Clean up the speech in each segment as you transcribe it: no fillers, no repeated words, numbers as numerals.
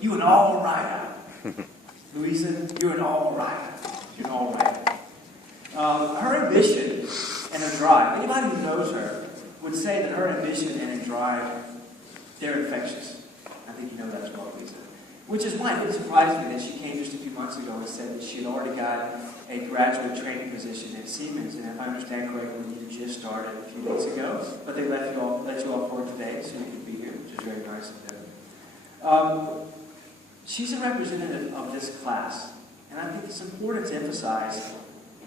You an all-righter. Louise, you're an all-righter. You're an all-righter. Her ambition and her drive, anybody who knows her would say that her ambition and her drive, they're infectious. I think you know that as well, Louise. Which is why it didn't surprise me that she came just a few months ago and said that she had already got a graduate training position at Siemens, and if I understand correctly, you just started a few weeks ago, but they let you all forward today, so you can be here, which is very nice of them. She's a representative of this class, and I think it's important to emphasize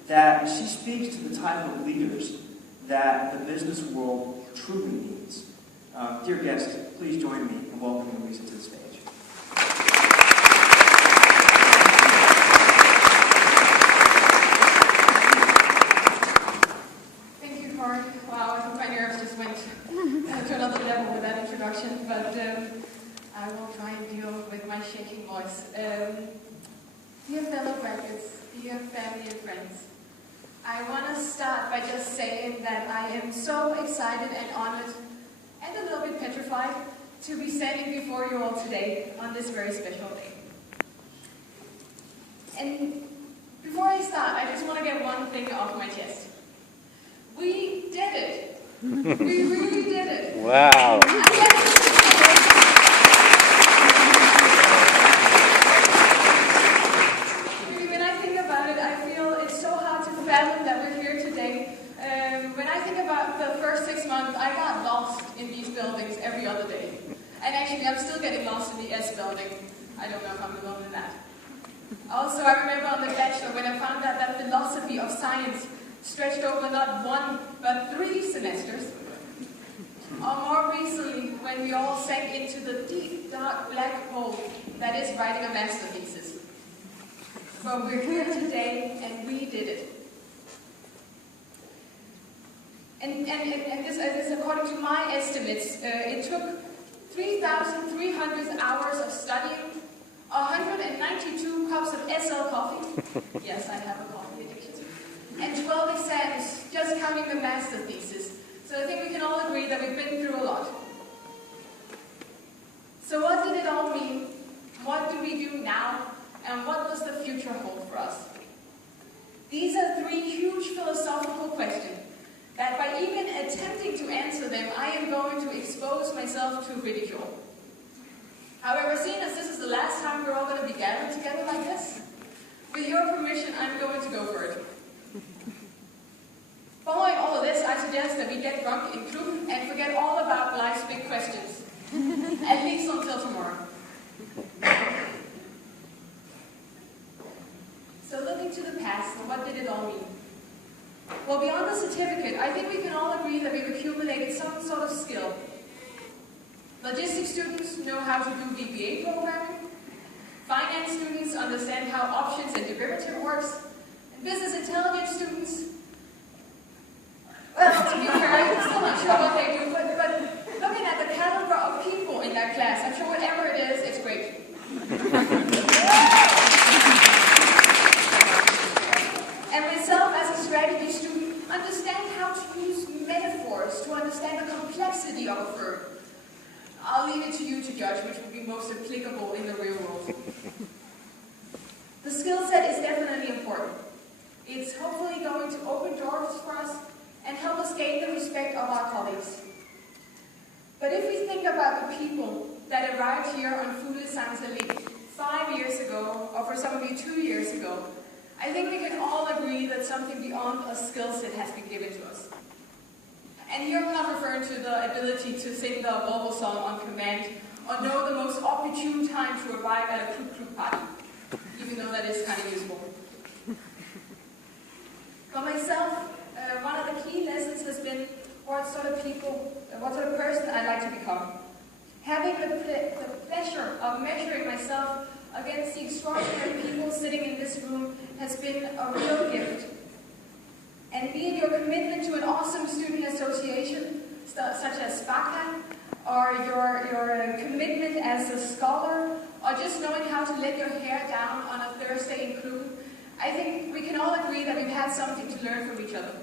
that she speaks to the type of leaders that the business world truly needs. Dear guests, please join me in welcoming Louise to the stage. Thank you, Mark. Wow, I think my nerves just went to another level with that introduction, but I will try and deal with my shaking voice. Dear fellow graduates, dear family and friends, I want to start by just saying that I am so excited and honored and a little bit petrified to be standing before you all today on this very special day. And before I start, I just want to get one thing off my chest. We did it. We really did it. Wow. When I think about it, I feel it's so hard to fathom that we're here today. When I think about the first 6 months, I got lost in these buildings every other day. And actually, I'm still getting lost in the S building. I don't know if I'm alone in that. Also, I remember on the bachelor when I found out that philosophy of science stretched over not 1, but 3 semesters. Or more recently, when we all sank into the deep, dark, black hole that is writing a master thesis. But we're here today, and we did it. And this, according to my estimates, it took 3,300 hours of studying, 192 cups of SL coffee. Yes, I have a coffee addiction. And 12 exams, just counting the master thesis. So I think we can all agree that we've been through a lot. So what did it all mean? What do we do now? And what does the future hold for us? These are 3 huge philosophical questions that by even attempting to answer them, I am going to expose myself to ridicule. However, seeing as this is the last time we're all going to be gathered together like this, with your permission, I'm going to go for it. Following all of this, I suggest that we get drunk in Klub and forget all about life's big questions. At least until tomorrow. So looking to the past, what did it all mean? Well, beyond the certificate, I think we can all agree that we've accumulated some sort of skill. Logistics students know how to do VBA programming. Finance students understand how options and derivative works. And business intelligence students, well, to be fair, I'm still not sure what they do, but looking at the caliber of people in that class, I'm sure whatever it is, it's great. And myself, as a strategy student, understand how to use metaphors to understand the complexity of a firm. I'll leave it to you to judge which would be most applicable in the real world. The skill set is definitely important. It's hopefully going to open doors for us and help us gain the respect of our colleagues. But if we think about the people that arrived here on Fouille Saint-Zélie 5 years ago, or for some of you 2 years ago, I think we can all agree that something beyond a skill set has been given to us. And here I'm not referring to the ability to sing the Volvo song on command, or know the most opportune time to arrive at a Klub party, even though that is kind of useful. For myself, one of the key lessons has been what sort of person I'd like to become. Having the pleasure of measuring myself against the extraordinary people sitting in this room has been a real gift. And be it your commitment to an awesome student association, such as SPACA, or your commitment as a scholar, or just knowing how to let your hair down on a Thursday in Klub, I think we can all agree that we've had something to learn from each other.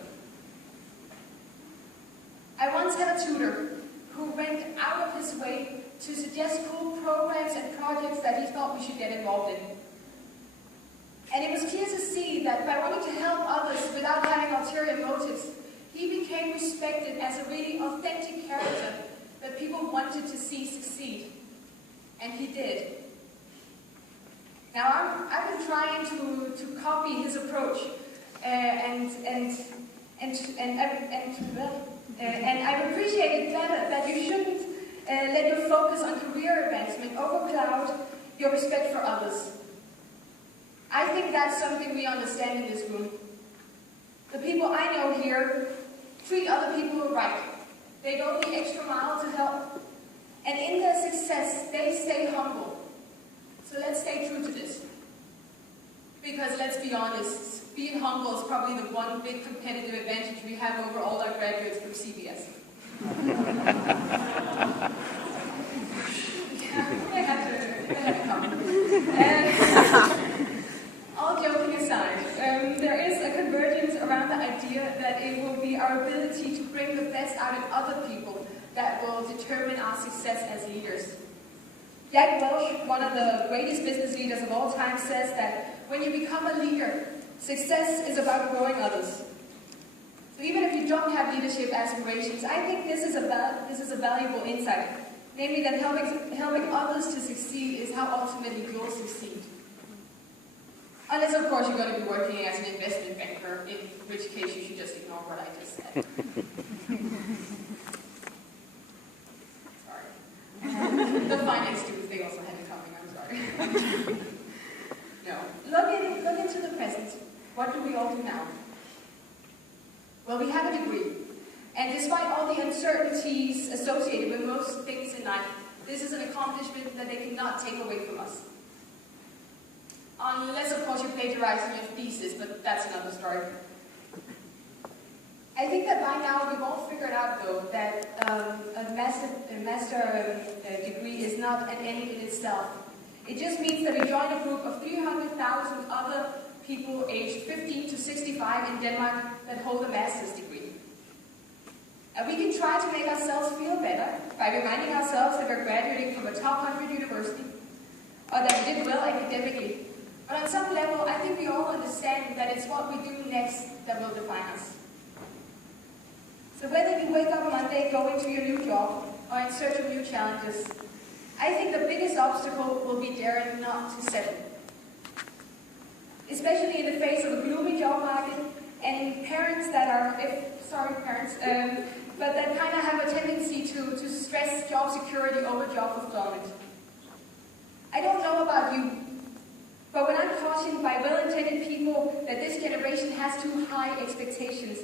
I once had a tutor who went out of his way to suggest cool programs and projects that he thought we should get involved in. And it was clear to see that by wanting to help others without having ulterior motives, he became respected as a really authentic character that people wanted to see succeed. And he did. Now, I've been trying to copy his approach, and I've appreciated that you shouldn't let your focus on career advancement overcloud your respect for others. I think that's something we understand in this room. The people I know here treat other people right. They go the extra mile to help. And in their success, they stay humble. So let's stay true to this. Because let's be honest, being humble is probably the one big competitive advantage we have over all our graduates from CBS. I had to comment. All joking aside, there is a convergence around the idea that it will be our ability to bring the best out of other people that will determine our success as leaders. Jack Welch, one of the greatest business leaders of all time, says that when you become a leader, success is about growing others. So even if you don't have leadership aspirations, I think this is a valuable insight, namely that helping others to succeed is how ultimately you'll succeed. Unless, of course, you're going to be working as an investment banker, in which case you should just ignore what I just said. Sorry. The finance students, they also had it coming, I'm sorry. No. Look into the present. What do we all do now? Well, we have a degree. And despite all the uncertainties associated with most things in life, this is an accomplishment that they cannot take away from us. Unless, of course, you plagiarize in your thesis, but that's another story. I think that by now we've all figured out, though, that a master degree is not an end in itself. It just means that we join a group of 300,000 other people aged 15 to 65 in Denmark that hold a master's degree. And we can try to make ourselves feel better by reminding ourselves that we're graduating from a top 100 university, or that we did well academically. But on some level, I think we all understand that it's what we do next that will define us. So whether you wake up Monday going to your new job or in search of new challenges, I think the biggest obstacle will be daring not to settle. Especially in the face of a gloomy job market and parents that are, but that kind of have a tendency to stress job security over job fulfillment. I don't know about you, but when I'm cautioned by well-intended people that this generation has too high expectations,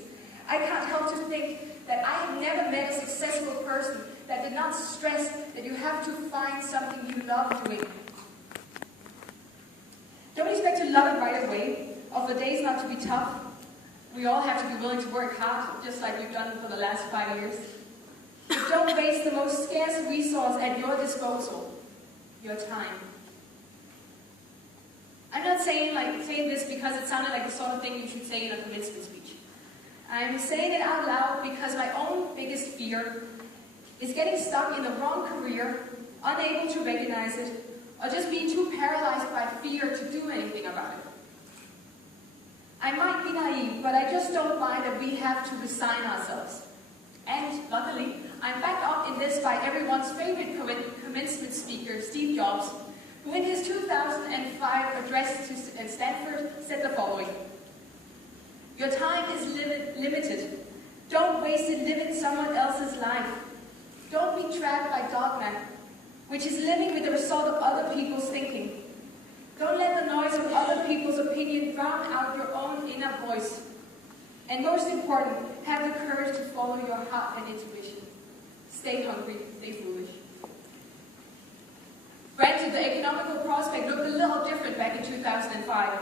I can't help to think that I have never met a successful person that did not stress that you have to find something you love doing. Don't expect to love it right away, or for days not to be tough. We all have to be willing to work hard, just like we've done for the last 5 years. But don't waste the most scarce resource at your disposal, your time. I'm not saying this because it sounded like the sort of thing you should say in a commencement speech. I'm saying it out loud because my own biggest fear is getting stuck in the wrong career, unable to recognize it, or just being too paralyzed by fear to do anything about it. I might be naive, but I just don't buy that we have to resign ourselves. And luckily, I'm backed up in this by everyone's favorite commencement speaker, Steve Jobs, who in his 2005 address to Stanford said the following: "Your time is limited. Don't waste it living someone else's life. Don't be trapped by dogma, which is living with the result of other people's thinking. Don't let the noise of other people's opinion drown out your own inner voice. And most important, have the courage to follow your heart and intuition. Stay hungry, stay foolish." Granted, the economical prospect looked a little different back in 2005,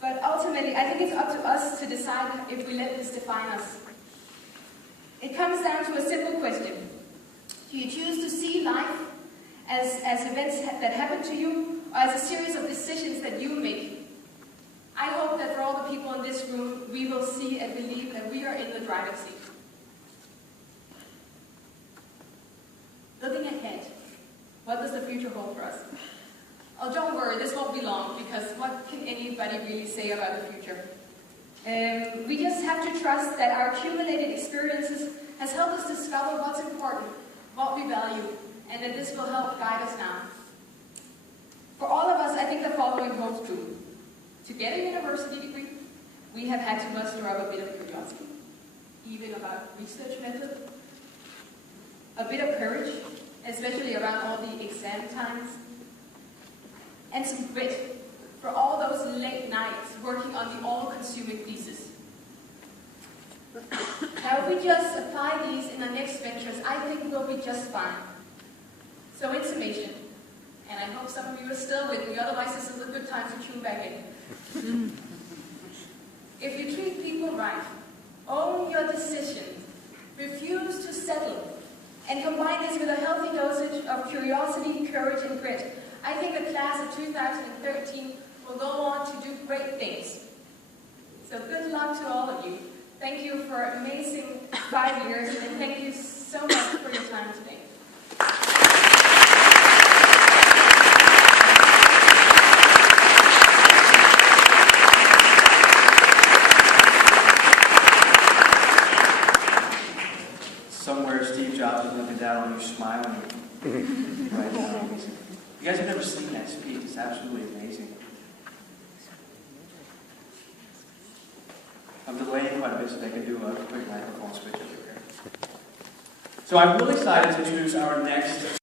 but ultimately, I think it's up to us to decide if we let this define us. It comes down to a simple question. Do you choose to see life as events that happen to you, or as a series of decisions that you make? I hope that for all the people in this room, we will see and believe that we are in the driver's seat. Looking ahead, What does the future hold for us? Oh, don't worry, this won't be long, because what can anybody really say about the future? We just have to trust that our accumulated experiences has helped us discover what's important, what we value, and that this will help guide us now. For all of us, I think the following holds true. To get a university degree, we have had to muster up a bit of curiosity, even about research method, a bit of courage, especially around all the exam times, and some grit for all those late nights working on the all-consuming thesis. Now, if we just apply these in our next ventures, I think we'll be just fine. So in summation, and I hope some of you are still with me, otherwise this is a good time to tune back in. If you treat people right, own your decisions, refuse to settle, and combine this with a healthy dosage of curiosity, courage, and grit, I think the class of 2013 will go on to do great things. So good luck to all of you. Thank you for an amazing 5 years, and thank you so much for your time today. Somewhere Steve Jobs is looking down on you, smiling right now. You guys have never seen that speech. It's absolutely amazing. I'm delaying quite a bit so they can do a quick microphone switch over here. So I'm really excited to introduce our next